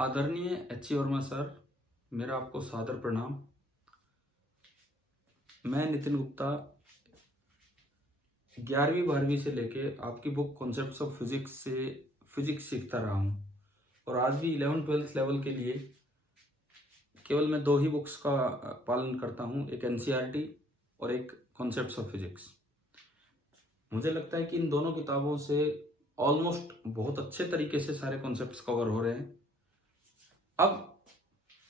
आदरणीय H Verma sir, मेरा आपको सादर प्रणाम। मैं नितिन गुप्ता 11वीं 12वीं से लेके आपकी बुक कॉन्सेप्ट्स ऑफ फिजिक्स से फिजिक्स सीखता रहा हूँ और आज भी 11th-12th लेवल के लिए केवल मैं दो ही बुक्स का पालन करता हूँ, एक एनसीईआरटी और एक कॉन्सेप्ट्स ऑफ फिजिक्स। मुझे लगता है कि इन दोनों किताबों से ऑलमोस्ट बहुत अच्छे तरीके से सारे कॉन्सेप्ट्स कवर हो रहे हैं। अब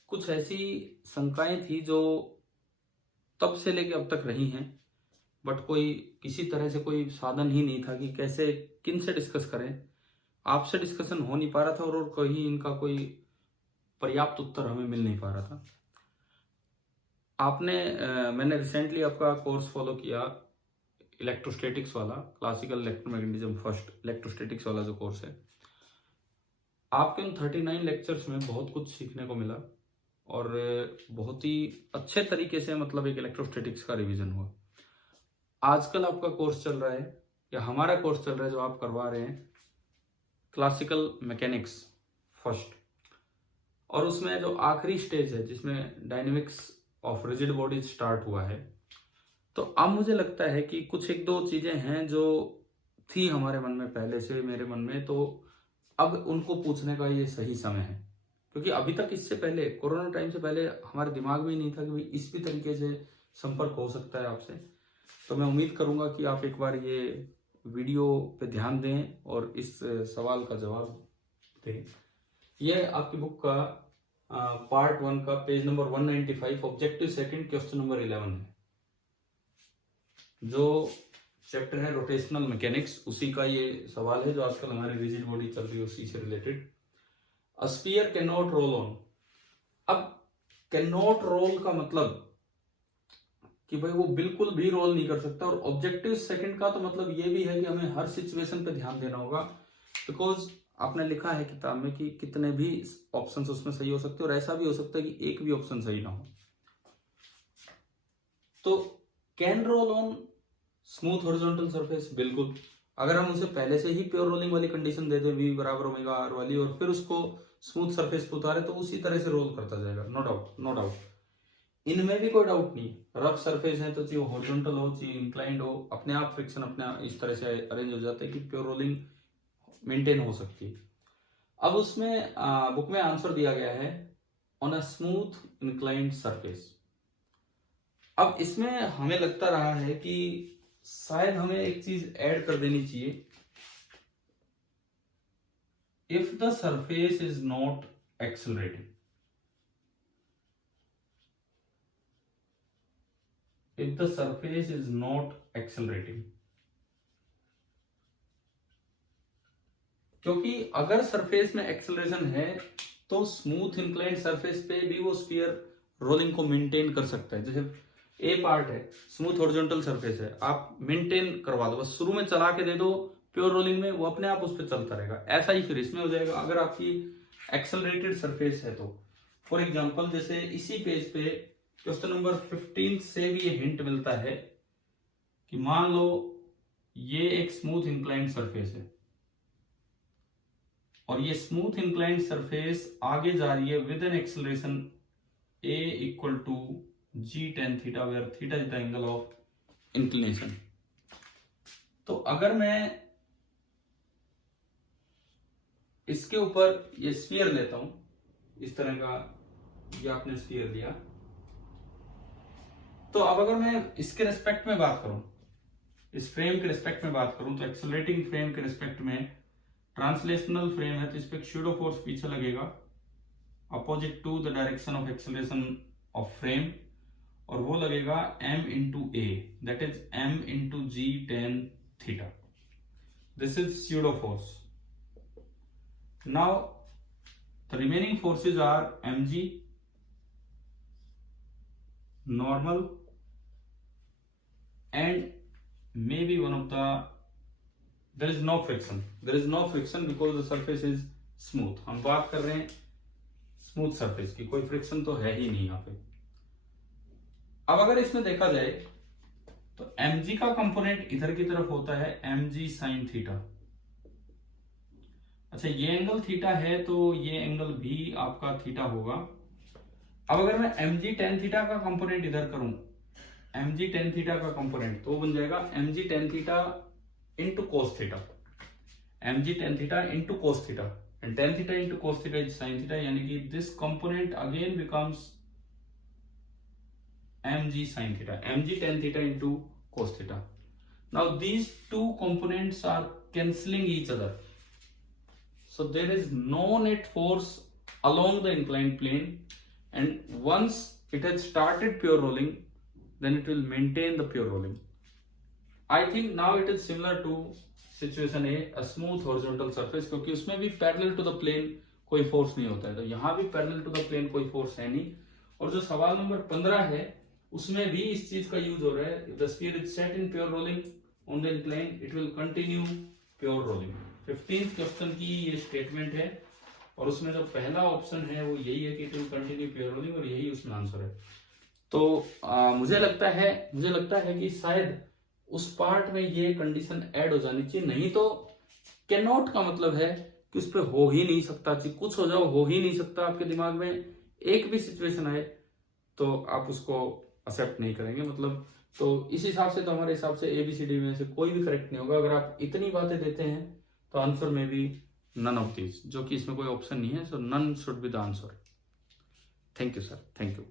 कुछ ऐसी शंकाएं थी जो तब से लेके अब तक रही हैं, बट कोई किसी तरह से कोई साधन ही नहीं था कि कैसे किन से डिस्कस करें। आपसे डिस्कशन हो नहीं पा रहा था और कहीं इनका कोई पर्याप्त उत्तर हमें मिल नहीं पा रहा था। मैंने रिसेंटली आपका कोर्स फॉलो किया, इलेक्ट्रोस्टैटिक्स वाला, क्लासिकल इलेक्ट्रोमैग्नेटिज्म फर्स्ट इलेक्ट्रोस्टैटिक्स वाला जो कोर्स है। आपके उन 39 लेक्चर्स में बहुत कुछ सीखने को मिला और बहुत ही अच्छे तरीके से मतलब एक इलेक्ट्रोस्टैटिक्स का रिवीजन हुआ। आजकल आपका कोर्स चल रहा है या हमारा कोर्स चल रहा है जो आप करवा रहे हैं, क्लासिकल मैकेनिक्स फर्स्ट, और उसमें जो आखिरी स्टेज है जिसमें dynamics of rigid bodies start हुआ है। तो अब मुझे लगता है कि कुछ एक दो चीजें हैं जो थी हमारे मन में पहले से, मेरे मन में, तो अब उनको पूछने का ये सही समय है। क्योंकि अभी तक इससे पहले, कोरोना टाइम से पहले, हमारे दिमाग में ही नहीं था कि भाई इस भी तरीके से संपर्क हो सकता है आपसे। तो मैं उम्मीद करूंगा कि आप एक बार ये वीडियो पे ध्यान दें और इस सवाल का जवाब दें। यह आपकी बुक का पार्ट 1 का page number 195 objective second question number 11 है। जो चैप्टर है रोटेशनल मैकेनिक्स, उसी का ये सवाल है जो आजकल हमारी रिजिड बॉडी चल रही है उसी से related. A sphere can not roll on. अब कैन नॉट रोल का मतलब कि भाई वो बिल्कुल भी रोल नहीं कर सकता, और ऑब्जेक्टिव सेकंड का तो मतलब ये भी है कि हमें हर सिचुएशन पे ध्यान देना होगा। बिकॉज आपने लिखा है किताब में कि कितने भी ऑप्शंस उसमें सही हो सकते हैं और ऐसा भी हो सकता है कि एक भी ऑप्शन सही ना हो। तो can roll on smooth horizontal surface, बिल्कुल। अगर हम उसे पहले से ही प्योर रोलिंग वाली कंडीशन दे दें, v बराबर ओमेगा आर वाली, और फिर उसको स्मूथ सरफेस पे उतारे तो उसी तरह से रोल करता जाएगा, नो डाउट, नो डाउट। इनमें भी कोई डाउट नहीं। रफ सरफेस है तो चाहे हॉरिजॉन्टल हो चाहे इंक्लाइंड हो, अपने आप फ्रिक्शन अपने इस तरह से अरेंज हो जाता है कि प्योर रोलिंग मेंटेन हो सकती है। अब उसमें बुक में आंसर दिया गया है on a smooth inclined surface. अब इसमें हमें लगता रहा है कि शायद हमें एक चीज ऐड कर देनी चाहिए। If the surface is not accelerating, if the surface is not accelerating, क्योंकि अगर सरफेस में एक्सेलरेशन है तो स्मूथ इंक्लाइंड सरफेस पे भी वो स्फीयर रोलिंग को मेंटेन कर सकता है। जैसे ए पार्ट है, स्मूथ हॉरिजॉन्टल सरफेस है, आप मेंटेन करवा दो, बस शुरू में चला के दे दो प्योर रोलिंग में, वो अपने आप उस पर चलता रहेगा। ऐसा ही फिर इसमें हो जाएगा अगर आपकी एक्सेलरेटेड सरफेस है तो। फॉर एग्जाम्पल जैसे इसी पेज पे क्वेश्चन नंबर 15 से भी ये हिंट मिलता है कि मान लो ये एक स्मूथ इंक्लाइंड सरफेस है और ये स्मूथ इंक्लाइंड सरफेस आगे जा रही है with an acceleration a equal to g tan theta, where theta is the angle of inclination. तो अगर मैं इसके ऊपर ये स्फीयर लेता हूं, इस तरह का ये आपने स्फीयर लिया, तो अब अगर मैं इसके रेस्पेक्ट में बात करूं, इस फ्रेम के रेस्पेक्ट में बात करूं, तो एक्सेलरेटिंग फ्रेम के रेस्पेक्ट में ट्रांसलेशनल फ्रेम है तो इस पे स्यूडो फोर्स पीछे लगेगा opposite to the direction of acceleration of frame, और वो लगेगा m into a, that is m into g tan theta. This is pseudo force. Now the remaining forces are mg, normal, and maybe one of the, there is no friction, because the surface is smooth। हम बात कर रहे हैं smooth surface की, कोई friction तो है ही नहीं यहाँ पे। अब अगर इसमें देखा जाए तो mg का कंपोनेंट इधर की तरफ होता है mg sin थीटा, अच्छा, ये एंगल थीटा है तो ये एंगल भी आपका थीटा होगा। अब अगर मैं mg tan थीटा का कंपोनेंट इधर करूं, mg tan थीटा का कंपोनेंट, तो बन जाएगा mg tan theta into cos theta, mg tan theta into cos theta, and tan theta into cos theta is sin theta, यानी कि this component again becomes mg sin theta, mg tan theta into cos theta. Now these two components are cancelling each other, so there is no net force along the inclined plane, and once it has started pure rolling, then it will maintain the pure rolling. I think now it is similar to situation a smooth horizontal surface, क्योंकि उसमें भी parallel to the plane कोई force नहीं होता है, तो यहाँ भी parallel to the plane कोई फोर्स है नहीं। और जो सवाल नंबर 15 है उसमें भी इस चीज का यूज हो रहा है, if the sphere is set in pure rolling on the incline it will continue pure rolling। 15th question की ये स्टेटमेंट है, और उसमें जो पहला ऑप्शन है वो यही है कि it will continue pure rolling, और यही उसमें आंसर है। तो मुझे लगता है कि शायद उस पार्ट में ये कंडीशन ऐड हो जानी चाहिए, नहीं तो कैन नॉट का मतलब है कि उस पर हो ही नहीं सकता, कुछ हो जाओ हो ही नहीं सकता। आपके दिमाग में एक भी सिचुएशन आए तो आप उसको एक्सेप्ट नहीं करेंगे, मतलब तो इस हिसाब से तो हमारे हिसाब से ABCD में से कोई भी करेक्ट नहीं होगा। अगर आप इतनी बातें देते हैं तो आंसर में भी नन ऑफ दीज, जो कि इसमें कोई ऑप्शन नहीं है, so none should be the answer. Thank you sir, thank you.